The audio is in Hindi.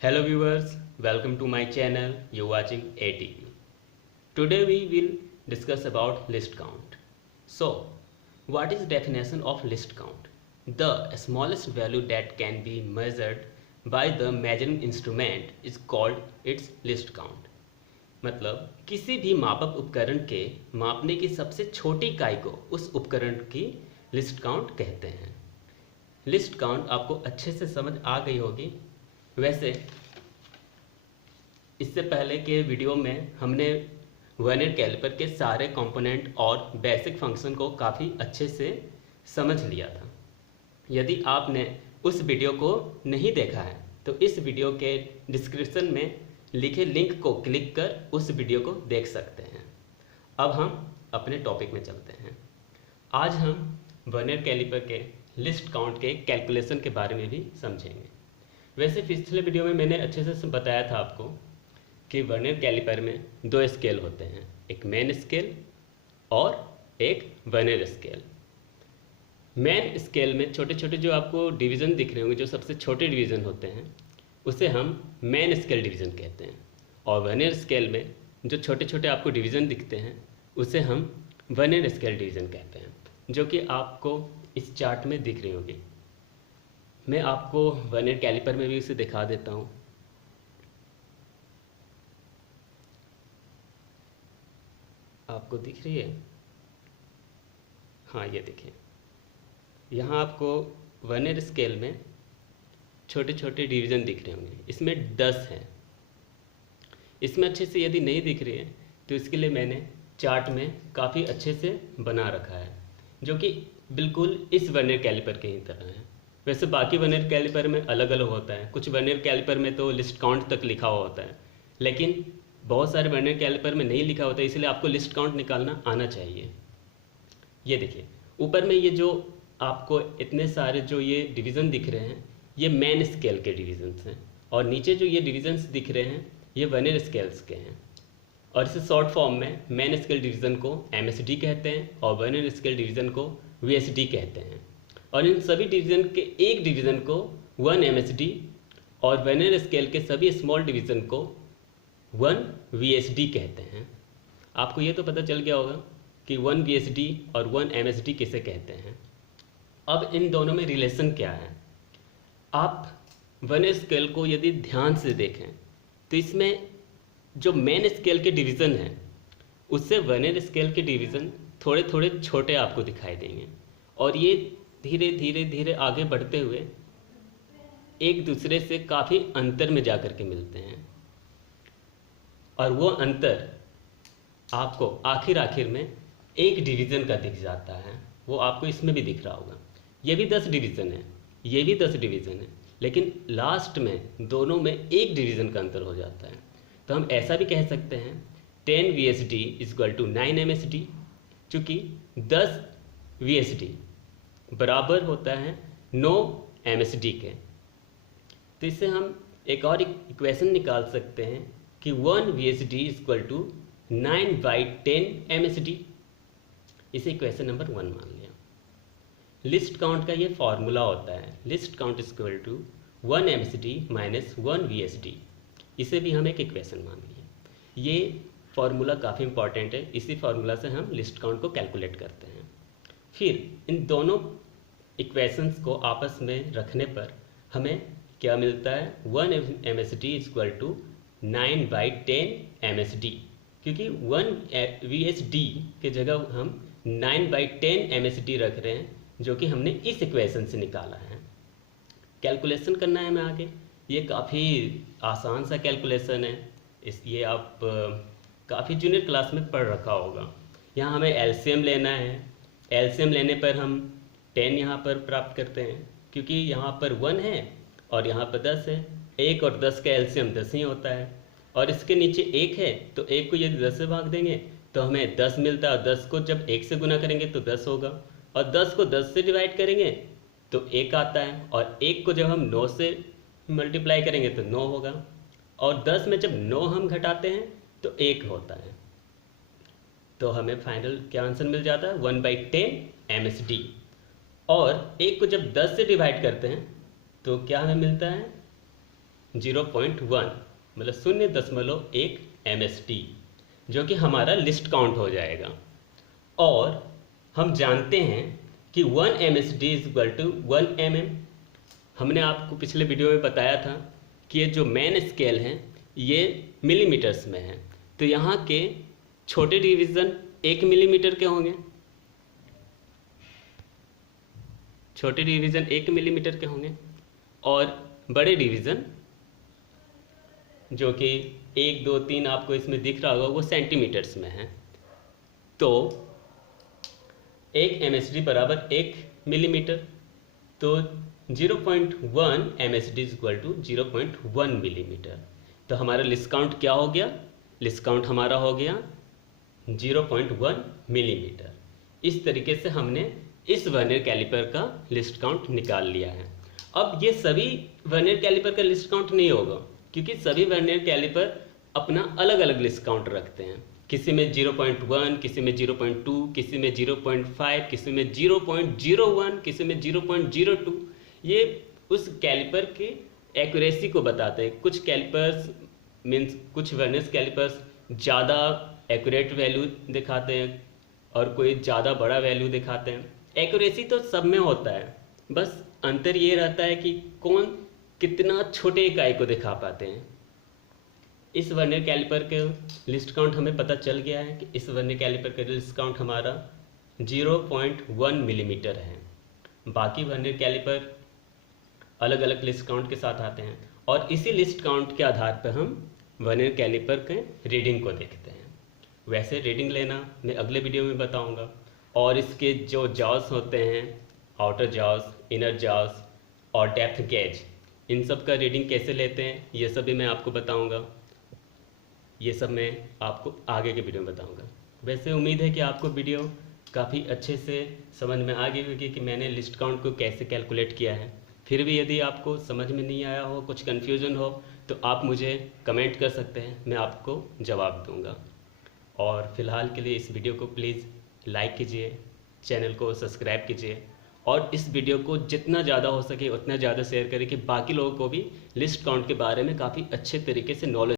Hello viewers, welcome to my channel. You're watching ATV. Today we will discuss about list count. So, what is definition of list count? The smallest value that can be measured by the measuring instrument is called its list count. मतलब किसी भी मापक उपकरण के मापने की सबसे छोटी इकाई को उस उपकरण की लिस्ट काउंट कहते हैं। लिस्ट काउंट आपको अच्छे से समझ आ गई होगी। वैसे इससे पहले के वीडियो में हमने वर्नियर कैलिपर के सारे कंपोनेंट और बेसिक फंक्शन को काफ़ी अच्छे से समझ लिया था। यदि आपने उस वीडियो को नहीं देखा है तो इस वीडियो के डिस्क्रिप्शन में लिखे लिंक को क्लिक कर उस वीडियो को देख सकते हैं। अब हम अपने टॉपिक में चलते हैं। आज हम वर्नियर कैलिपर के लिस्ट काउंट के कैलकुलेशन के बारे में भी समझेंगे। वैसे पिछले वीडियो में मैंने अच्छे से बताया था आपको कि वर्नियर कैलिपर में दो स्केल होते हैं, एक मेन स्केल और एक वर्नियर स्केल। मेन स्केल में छोटे छोटे जो आपको डिवीज़न दिख रहे होंगे, जो सबसे छोटे डिवीज़न होते हैं उसे हम मेन स्केल डिवीज़न कहते हैं, और वर्नियर स्केल में जो छोटे छोटे आपको डिवीज़न दिखते हैं उसे हम वर्नियर स्केल डिवीज़न कहते हैं, जो कि आपको इस चार्ट में दिख रही होगी। मैं आपको वर्नियर कैलिपर में भी उसे दिखा देता हूँ। आपको दिख रही है? हाँ, ये देखिए, यहाँ आपको वर्नियर स्केल में छोटे छोटे डिवीज़न दिख रहे होंगे। इसमें 10 हैं। इसमें अच्छे से यदि नहीं दिख रही है तो इसके लिए मैंने चार्ट में काफ़ी अच्छे से बना रखा है, जो कि बिल्कुल इस वर्नियर कैलिपर के ही तरह है। वैसे बाकी वर्नियर कैलिपर में अलग अलग होता है। कुछ वर्नियर कैलिपर में तो लिस्ट काउंट तक लिखा हुआ होता है, लेकिन बहुत सारे वर्नियर कैलिपर में नहीं लिखा होता है, इसलिए आपको लिस्ट काउंट निकालना आना चाहिए। ये देखिए, ऊपर में ये जो आपको इतने सारे जो ये डिवीज़न दिख रहे हैं ये मेन स्केल के डिवीज़न्स हैं, और नीचे जो ये डिवीज़न्स दिख रहे हैं ये वर्नियर स्केल्स के हैं। और इसे शॉर्ट फॉर्म में मेन स्केल डिवीज़न को MSD कहते हैं और वर्नियर स्केल डिवीज़न को VSD कहते हैं। और इन सभी डिवीज़न के एक डिवीज़न को 1 MSD और वर्नियर स्केल के सभी स्मॉल डिवीज़न को 1 VSD कहते हैं। आपको ये तो पता चल गया होगा कि 1 VSD और 1 MSD किसे कहते हैं। अब इन दोनों में रिलेशन क्या है? आप वर्नियर स्केल को यदि ध्यान से देखें तो इसमें जो मेन स्केल के डिवीज़न हैं उससे वर्नियर स्केल के डिवीज़न थोड़े थोड़े छोटे आपको दिखाई देंगे, और ये धीरे धीरे धीरे आगे बढ़ते हुए एक दूसरे से काफ़ी अंतर में जाकर के मिलते हैं, और वो अंतर आपको आखिर में एक डिवीज़न का दिख जाता है। वो आपको इसमें भी दिख रहा होगा। ये भी 10 डिवीज़न है, ये भी 10 डिवीज़न है, लेकिन लास्ट में दोनों में एक डिवीज़न का अंतर हो जाता है। तो हम ऐसा भी कह सकते हैं 10 VSD इक्वल टू 9 MSD, चूँकि 10 VSD बराबर होता है 9 MSD के। तो इससे हम एक और इक्वेशन निकाल सकते हैं कि 1 VSD इक्वल टू 9/10 MSD। इसे इक्वेशन नंबर 1 मान लिया। लिस्ट काउंट का ये फॉर्मूला होता है, list count equal to 1 MSD minus 1 VSD। इसे भी हम एक इक्वेशन मान लिए। ये फार्मूला काफ़ी इंपॉर्टेंट है। इसी फार्मूला से हम लिस्ट काउंट को कैलकुलेट करते हैं। फिर इन दोनों इक्वेशंस को आपस में रखने पर हमें क्या मिलता है? 1 MSD इक्वल टू 9/10 MSD, क्योंकि 1 VSD के जगह हम 9/10 MSD रख रहे हैं, जो कि हमने इस इक्वेशन से निकाला है। कैलकुलेशन करना है हमें आगे। ये काफ़ी आसान सा कैलकुलेशन है। ये आप काफ़ी जूनियर क्लास में पढ़ रखा होगा। यहाँ हमें एलसीएम लेना है। एलसीएम लेने पर हम 10 यहाँ पर प्राप्त करते हैं, क्योंकि यहाँ पर 1 है और यहाँ पर 10 है। 1 और 10 का एलसीएम 10 ही होता है, और इसके नीचे 1 है तो 1 को यदि 10 से भाग देंगे तो हमें 10 मिलता है। 10 को जब 1 से गुना करेंगे तो 10 होगा, और 10 को 10 से डिवाइड करेंगे तो 1 आता है, और 1 को जब हम 9 से मल्टीप्लाई करेंगे तो 9 होगा, और 10 में जब 9 हम घटाते हैं तो 1 होता है। तो हमें फाइनल क्या आंसर मिल जाता है? 1/10 MSD। और 1 को जब 10 से डिवाइड करते हैं तो क्या हमें मिलता है? 0.1 मतलब 0.1 MSD, जो कि हमारा लिस्ट काउंट हो जाएगा। और हम जानते हैं कि 1 MSD is equal to 1 mm। हमने आपको पिछले वीडियो में बताया था कि ये जो मेन स्केल हैं ये मिलीमीटर्स में है, तो यहाँ के छोटे डिवीज़न 1 मिलीमीटर के होंगे, छोटे डिवीज़न 1 मिलीमीटर के होंगे, और बड़े डिवीज़न जो कि 1 2 3 आपको इसमें दिख रहा होगा वो सेंटीमीटर्स में है। तो 1 MSD बराबर 1 मिलीमीटर, तो 0.1 MSD is equal to 0.1 millimetre. तो हमारा लिस्ट काउंट क्या हो गया? लिस्ट काउंट हमारा हो गया 0.1 मिलीमीटर। इस तरीके से हमने इस वर्नियर कैलिपर का लिस्ट काउंट निकाल लिया है। अब ये सभी वर्नियर कैलिपर का लिस्ट काउंट नहीं होगा, क्योंकि सभी वर्नियर कैलिपर अपना अलग अलग लिस्ट काउंट रखते हैं। किसी में 0.1, किसी में 0.2, किसी में 0.5, किसी में 0.01, किसी में 0.02। ये उस कैलिपर की एक्यूरेसी को बताते हैं। कुछ कैलिपर्स मीन्स कुछ वर्नियर कैलिपर्स ज़्यादा एक्यूरेट वैल्यू दिखाते हैं और कोई ज़्यादा बड़ा वैल्यू दिखाते हैं। एक्यूरेसी तो सब में होता है, बस अंतर ये रहता है कि कौन कितना छोटे इकाई को दिखा पाते हैं। इस वर्नियर कैलिपर के लिस्ट काउंट हमें पता चल गया है कि इस वर्नियर कैलिपर का लिस्ट काउंट हमारा 0.1 मिलीमीटर है। बाकी वर्नियर कैलिपर अलग अलग लिस्ट काउंट के साथ आते हैं, और इसी लिस्ट काउंट के आधार पर हम वर्नियर कैलिपर के रीडिंग को देखते हैं। वैसे रीडिंग लेना मैं अगले वीडियो में बताऊंगा, और इसके जो जॉस होते हैं, आउटर जॉस, इनर जॉस और डेप्थ गेज, इन सब का रीडिंग कैसे लेते हैं ये सब भी मैं आपको बताऊंगा। ये सब मैं आपको आगे के वीडियो में बताऊंगा। वैसे उम्मीद है कि आपको वीडियो काफ़ी अच्छे से समझ में आ गई होगी कि मैंने लिस्ट काउंट को कैसे कैलकुलेट किया है। फिर भी यदि आपको समझ में नहीं आया हो, कुछ कन्फ्यूजन हो, तो आप मुझे कमेंट कर सकते हैं, मैं आपको जवाब दूंगा। और फिलहाल के लिए इस वीडियो को प्लीज़ लाइक कीजिए, चैनल को सब्सक्राइब कीजिए, और इस वीडियो को जितना ज़्यादा हो सके उतना ज़्यादा शेयर करें कि बाकी लोगों को भी लिस्ट काउंट के बारे में काफ़ी अच्छे तरीके से नॉलेज